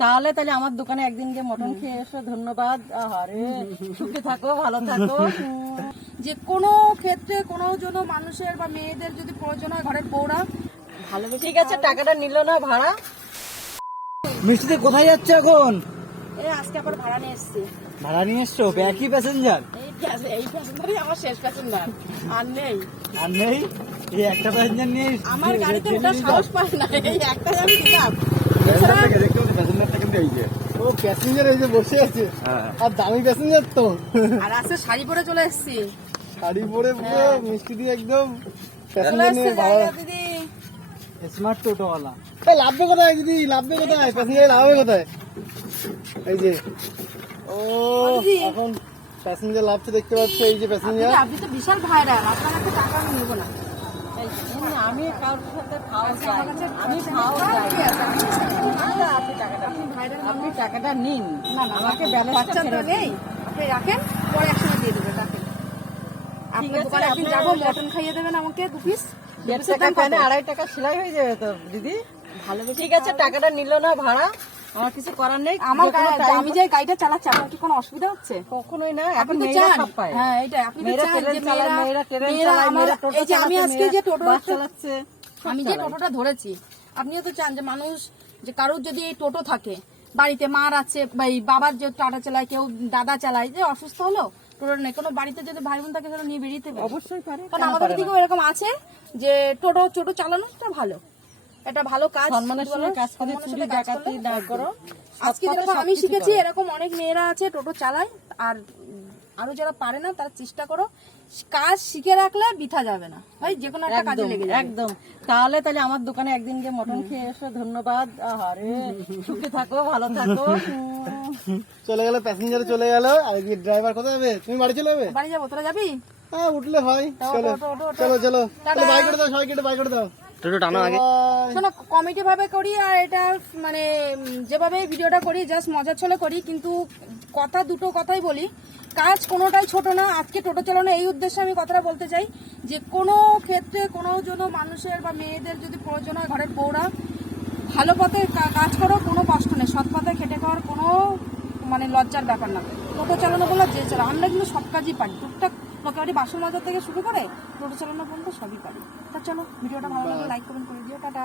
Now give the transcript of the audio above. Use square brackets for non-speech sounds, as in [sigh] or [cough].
তাহলে তাহলে আমার দোকানে একদিন গিয়ে মটন খেয়ে এসো ধন্যবাদ। আরে সুখে থাকো ভালো থাকো। যে কোনো ক্ষেত্রে কোনো জন্য মানুষের বা মেয়েদের যদি প্রয়োজন হয় ঘরের বউরা ভালোবেসে ঠিক আছে টাকাটা নিল না ভাড়া। মিষ্টিতে কোথায় যাচ্ছে এখন? এই আজকে আবার ভাড়া নিয়ে এসছি। ভাড়া নিয়ে এসছো? একই প্যাসেঞ্জার এই প্যাসেঞ্জারই আমার শেষ প্যাসেঞ্জার আর নেই। আর নেই? এই একটা প্যাসেঞ্জার নিয়ে আমার গাড়িতে ওটা সাহস পায় না এই একটা আমি দিলাম ও প্যাসেঞ্জার এই যে বসে আছে। হ্যাঁ। আর দামি প্যাসেঞ্জার তো। আর আজকে শাড়ি পরে চলে এসেছি। শাড়ি পরে পুরো মিষ্টি দিয়ে একদম প্যাসেঞ্জার নিয়ে স্মার্ট টোটোওয়ালা। লাভবে কোথায় দিদি? লাভবে কোথায়? প্যাসেঞ্জার লাভবে কোথায়? এই যে। ও এখন প্যাসেঞ্জার লাভছে দেখতে পাচ্ছ এই যে প্যাসেঞ্জার আপনি তো বিশাল ভাইরাল আপনার টাকা আমি নেব না। আমি কারোর সাথে খাওয়া আমার আমি খাওয়া ঠিক আছে, আমি আপনি টাকাটা আপনি টাকাটা নিন। না না আমাকে আমাকে ব্যালেন্সটা বাচ্চা তো ফেরত দিন। নেই। আপনি রাখেন পরে একসঙ্গে দিয়ে দেবেন রাখেন। আপনার দোকানে একদিন আপনার- যাব মটন খাইয়ে দেবেন আমাকে দু পিস টাকা আড়াই টাকা সেলাই হয়ে যাবে তো দিদি। ভালো ঠিক আছে টাকাটা নিল না ভাড়া। আমার কিছু করার নেই। আমার আমি যে গাড়িটা চালাচ্ছি আপনার কি কোনো অসুবিধা হচ্ছে? কখনোই না এখন মেয়েরা সব পায়। হ্যাঁ এইটাই আপনি তো চান যে মেয়েরা মেয়েরা ট্রেন চালায় মেয়েরা টোটো যে আমি আজকে যে টোটো চালাচ্ছে আমি যে টোটোটা ধরেছি আপনিও তো চান যে মানুষ যে কারোর যদি এই টোটো থাকে বাড়িতে মার আছে বা এই বাবার যে টাটা চালায় কেউ দাদা চালায় যে অসুস্থ হলো টোটো নেই। কোনো বাড়িতে যদি ভাই বোন থাকে সেটা নিয়ে বেরিয়ে অবশ্যই পারে কারণ আমাদের দিকেও এরকম আছে যে টোটো টোটো চালানোটা ভালো। এটা ভালো কাজ সম্মানের সঙ্গে কাজ করে চুরি ডাকাতি না করো। আজকে যেরকম আমি শিখেছি এরকম অনেক মেয়েরা আছে টোটো চালায় আর আরও যারা পারে না তারা চেষ্টা করো কাজ শিখে রাখলে বৃথা যাবে না। ভাই যে কোনো একটা কাজে লেগে যাবে। একদম। তাহলে তাহলে আমার দোকানে একদিন গিয়ে মটন খেয়ে এসো ধন্যবাদ। আরে সুখে থাকো ভালো থাকো। [laughs] চলে গেল প্যাসেঞ্জার চলে গেল আর কি ড্রাইভার কোথায় যাবে? তুমি বাড়ি চলে যাবে? বাড়ি যাব তোরা যাবি? হ্যাঁ উঠলে হয় চলো। চলো চলো। বাই করে দাও সবাইকে বাই করে দাও। টোটো টানো আগে। শোনো কমিটি ভাবে করি আর এটা মানে যেভাবে ভিডিওটা করি জাস্ট মজার ছলে করি, কিন্তু কথা, দুটো কথাই বলি। কাজ কোনোটাই ছোট না, আজকে টোটো চালানো এই উদ্দেশ্যে আমি কথাটা বলতে চাই যে, কোনো ক্ষেত্রে কোনো জন্য মানুষের বা মেয়েদের যদি প্রয়োজন হয় ঘরের বউরা, ভালো পথে কাজ করো, কোনো কষ্ট নেই। সৎ পথে খেটে খাওয়ার কোনো মানে লজ্জার ব্যাপার না। টোটো চালানো বলে যে চালা আমরা কিন্তু সব কাজই পারি। টুকটাক মোটামুটি বাসন মাজার থেকে শুরু করে টোটো চালানো পর্যন্ত সবই পারি তা চলো ভিডিওটা ভালো লাগলে লাইক কমেন্ট করে দিও টাটা।